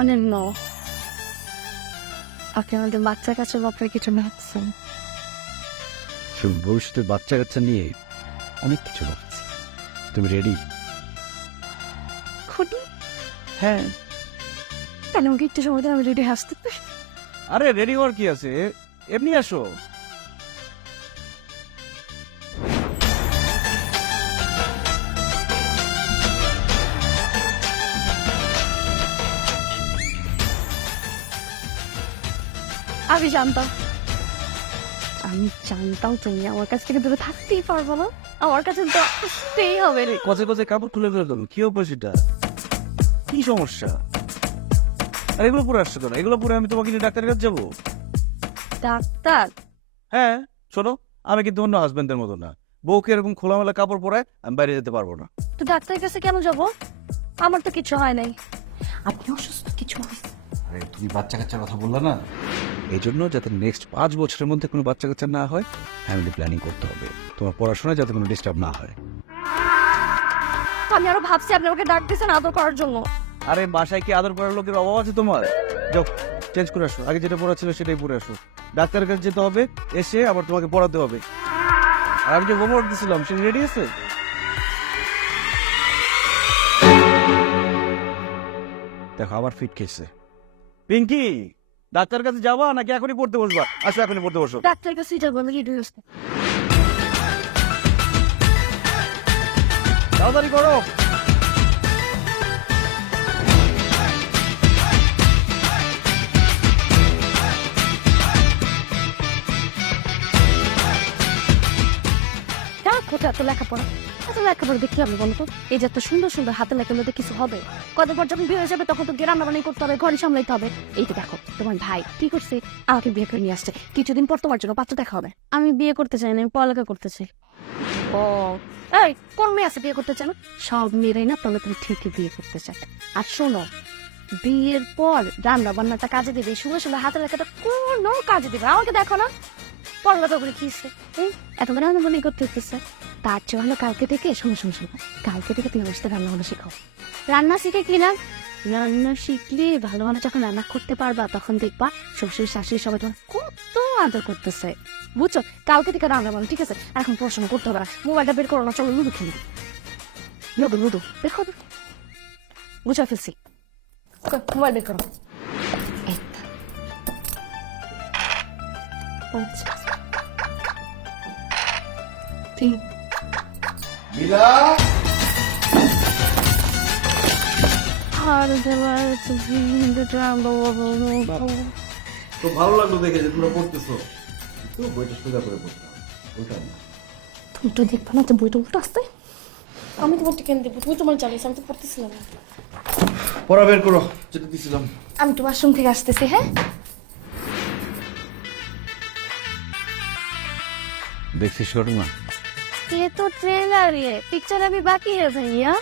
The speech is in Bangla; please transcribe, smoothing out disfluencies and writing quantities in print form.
অনেক ন আপনি আমাদের বাচ্চা কাছে ব্যাপারে কিছু ভাবছেন? ভবিষ্যতের বাচ্চা কাচ্চা নিয়ে অনেক কিছু ভাবছি। তুমি রেডি? খুঁটি হ্যাঁ। তাহলে আমাকে একটু সময় দেন, আমি রেডি হাসতে পারি? আরে রেডি হওয়ার কি আছে, এমনি আসো। আমি জানতাম তুমি আমার কাছ থেকে দূরে থাকতেই পারবো না, আমার কাছে তো আসতেই হবে রে। কচে কচে কাপড় তুলে ফেলে দেবো, কি হবে সেটা? কি সমস্যা? আর এগুলো পরে আসছে কেন? এগুলো পরে আমি তোমাকে নিয়ে ডাক্তারের কাছে যাবো? ডাক্তার? হ্যাঁ, শোনো, আমি কিন্তু অন্য হাজবেন্ডের মতো না। বউকে এরকম খোলামেলা কাপড় পরায় আমি বাইরে যেতে পারবো না। তো ডাক্তারের কাছে কেন যাব? আমার তো কিছু হয় নাই। আপনি অসুস্থ? কিছু হয়? আরে তুমি বাচ্চা কাচ্চার কথা বললা না, এই জন্য যাতে নেক্সট 5 বছরের মধ্যে কোনো বাচ্চা কাচ্চা না হয়, ফ্যামিলি প্ল্যানিং করতে হবে। তোমার পড়াশোনায় যাতে কোনো ডিস্টার্ব না হয়। আমি আরো ভাবছি আপনি আমাকে ডাক দিয়েছেন আদর করার জন্য। আরে বাসায় কি আদর করার লোকের অভাব আছে তোমার? যাও চেঞ্জ করে আসো, আগে যেটা পড়া ছিল সেটাই পড়ে আসো। ডাক্তারের কাছে যেতে হবে, এসে আবার তোমাকে পড়াতে হবে। আর আমি যে হোমওয়ার্ক দিছিলাম সেটা রেডি আছে? দেখো আবার ফিট খেয়েছে। পিঙ্কি, ডাক্তারের কাছে যাবা নাকি এখনই পড়তে বসবা? আসো এখনই পড়তে বসো। ডাক্তারের কাছে যাবো, আমি রেডি হয়েছি। তাড়াতাড়ি করো। কোথায় এত লেখাপড়া? এত লেখাপড়া দেখতে হবে বলতো? এই যে এত সুন্দর সুন্দর হাতে লেখার মধ্যে কিছু হবে? কত পর যখন বিয়ে হয়ে যাবে তখন তো রান্না বান্না করতে হবে, ঘরে সামলাইতে হবে। এই তো দেখো তোমার ভাই কি করছে, আমাকে বিয়ে করে নিয়ে আসছে। কিছুদিন পর তোমার জন্য পাত্র দেখা হবে। আমি বিয়ে করতে চাই না, আমি পড়ালেখা করতে চাই। ও এই কোন মেয়ে আছে বিয়ে করতে চায় না? সব মেয়েরাই না, তাহলে তুমি ঠিকই বিয়ে করতে চাই। আর শোনো, বিয়ের পর রান্না বান্নাটা কাজে দেবে, সঙ্গে সঙ্গে হাতে লেখাটা কোনো কাজে দেবে। আমাকে দেখো না, পড়ালেখা করে কি এত রান্না বান্না করতে হচ্ছে। তার চেয়ে ভালো কালকে থেকে কালকে থেকে তুমি বসতে রান্না বান্না শিখো। রান্না শিখে কি না, রান্না শিখলে ভালো ভালো যখন রান্না করতে পারবা তখন দেখবা শ্বশুর শাশুড়ি সবাই তোমার কত আদর করতেছে। বুঝছো? কালকে থেকে রান্না বান্না, ঠিক আছে? এখন পড়াশোনা করতে হবে। মোবাইলটা বের করো না, চলো লুডু খেলি। লুডু বের করো। বুঝা ফেলছি, মোবাইল বের করো। তো ভালো লাগলো দেখে যে তোমরা পড়তেছো, তো বইটা সোজা করে পড়তে হবে, ওইটা না। তুমি তো দেখবা না যে বইটা উল্টো আসতে? আমি তো বইটা কেন দেবো? তুমি তোমার জানিস আমি তো পড়তেছিলাম না। পড়া বের করো, যেটা দিছিলাম। আমি তো ওয়াশরুম থেকে আসতেছি। হ্যাঁ, দেখছিস ঘটনা? ये तो ट्रेलर है, पिक्चर अभी बाकी है भैया।